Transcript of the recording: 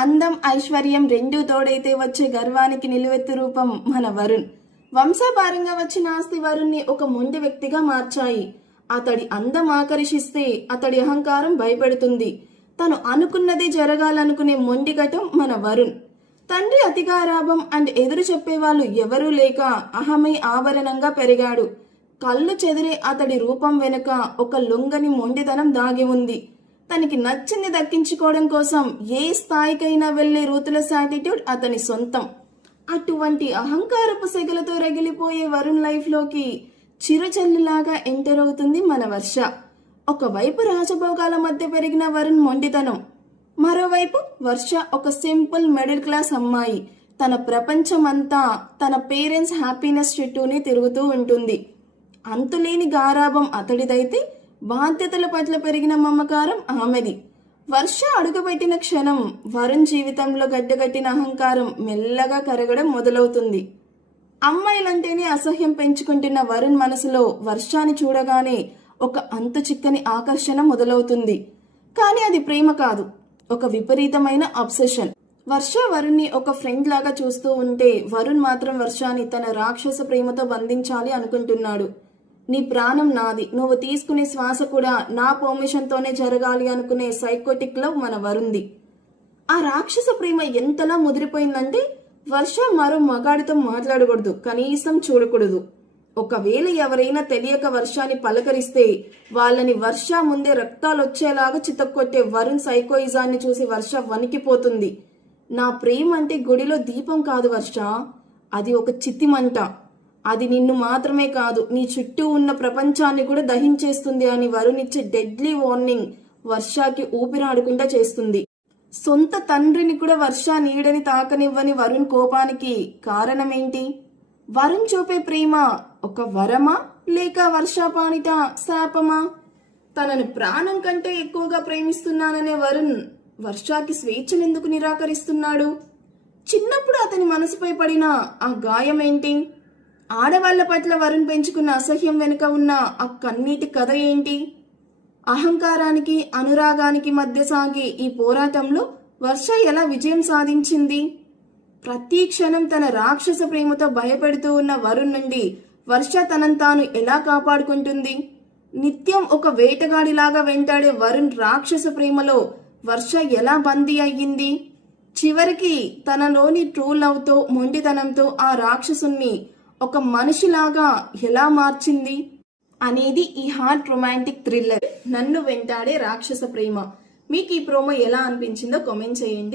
అందం ఐశ్వర్యం రెండూ తోడైతే వచ్చే గర్వానికి నిలువెత్తు రూపం మన వరుణ్. వంశపారంగా వచ్చిన ఆస్తి వరుణ్ణి ఒక మొండి వ్యక్తిగా మార్చాయి. అతడి అందం ఆకర్షిస్తే అతడి అహంకారం భయపెడుతుంది. తను అనుకున్నది జరగాలనుకునే మొండిగటం మన వరుణ్. తండ్రి అతిగారాభం అండ్ ఎదురు చెప్పేవాళ్ళు ఎవరూ లేక అహమై ఆభరణంగా పెరిగాడు. కళ్ళు చెదిరే అతడి రూపం వెనుక ఒక లొంగని మొండితనం దాగి ఉంది. తనకి నచ్చింది దక్కించుకోవడం కోసం ఏ స్థాయికైనా వెళ్లే రూత్లెస్ యాటిట్యూడ్ అతని సొంతం. అటువంటి అహంకారపు సెగలతో రగిలిపోయే వరుణ్ లైఫ్లోకి చిరుచెల్లులాగా ఎంటర్ అవుతుంది మన వర్ష. ఒకవైపు రాజభోగాల మధ్య పెరిగిన వరుణ్ మొండితనం, మరోవైపు వర్ష ఒక సింపుల్ మిడిల్ క్లాస్ అమ్మాయి. తన ప్రపంచం అంతా తన పేరెంట్స్ హ్యాపీనెస్ చుట్టూనే తిరుగుతూ ఉంటుంది. అంతులేని గారాభం అతడిదైతే బాధ్యతల పట్ల పెరిగిన మమకారం ఆమెది. వర్ష అడుగుపెట్టిన క్షణం వరుణ్ జీవితంలో గడ్డగట్టిన అహంకారం మెల్లగా కరగడం మొదలవుతుంది. అమ్మాయిలంటేనే అసహ్యం పెంచుకుంటున్న వరుణ్ మనసులో వర్షాన్ని చూడగానే ఒక అంతు చిక్కని ఆకర్షణ మొదలవుతుంది. కానీ అది ప్రేమ కాదు, ఒక విపరీతమైన అబ్సెషన్. వర్ష వరుణ్ని ఒక ఫ్రెండ్ లాగా చూస్తూ ఉంటే వరుణ్ మాత్రం వర్షాన్ని తన రాక్షస ప్రేమతో బంధించాలి అనుకుంటున్నాడు. నీ ప్రాణం నాది, నువ్వు తీసుకునే శ్వాస కూడా నా పర్మిషన్తోనే జరగాలి అనుకునే సైకోటిక్ లవ్ మన వరుణ్ది. ఆ రాక్షస ప్రేమ ఎంతలా ముదిరిపోయిందంటే వర్ష మరో మగాడితో మాట్లాడకూడదు, కనీసం చూడకూడదు. ఒకవేళ ఎవరైనా తెలియక వర్షాన్ని పలకరిస్తే వాళ్ళని వర్ష ముందే రక్తాలొచ్చేలాగా చితక్కొట్టే వరుణ్ సైకోయిజాన్ని చూసి వర్ష వణికిపోతుంది. నా ప్రేమ అంటే గుడిలో దీపం కాదు వర్ష, అది ఒక చితిమంట. అది నిన్ను మాత్రమే కాదు, నీ చుట్టూ ఉన్న ప్రపంచాన్ని కూడా దహించేస్తుంది అని వరుణ్ ఇచ్చే డెడ్లీ వార్నింగ్ వర్షకి ఊపిరాడకుండా చేస్తుంది. సొంత తండ్రిని కూడా వర్ష నీడని తాకనివ్వని వరుణ్ కోపానికి కారణమేంటి? వరుణ్ చూపే ప్రేమ ఒక వరమా లేక వర్షపానిట శాపమా? తనను ప్రాణం కంటే ఎక్కువగా ప్రేమిస్తున్నాననే వరుణ్ వర్షకి స్వేచ్ఛనెందుకు నిరాకరిస్తున్నాడు? చిన్నప్పుడు అతని మనసుపై పడిన ఆ గాయం ఏంటి? ఆడవాళ్ల పట్ల వరుణ్ పెంచుకున్న అసహ్యం వెనుక ఉన్న ఆ కన్నీటి కథ ఏంటి? అహంకారానికి అనురాగానికి మధ్య సాగే ఈ పోరాటంలో వర్ష ఎలా విజయం సాధించింది? ప్రతి క్షణం తన రాక్షస ప్రేమతో భయపెడుతూ ఉన్న వరుణ్ నుండి వర్ష తనను తాను ఎలా కాపాడుకుంటుంది? నిత్యం ఒక వేటగాడిలాగా వెంటాడే వరుణ్ రాక్షస ప్రేమలో వర్ష ఎలా బందీ అయ్యింది? చివరికి తనలోని ట్రూ లవ్ తో మొండితనంతో ఆ రాక్షసుని ఒక మనిషిలాగా ఎలా మార్చింది అనేది ఈ హార్ట్ రొమాంటిక్ థ్రిల్లర్ నన్ను వెంటాడే రాక్షస ప్రేమ. మీకు ఈ ప్రోమో ఎలా అనిపించిందో కామెంట్ చేయండి.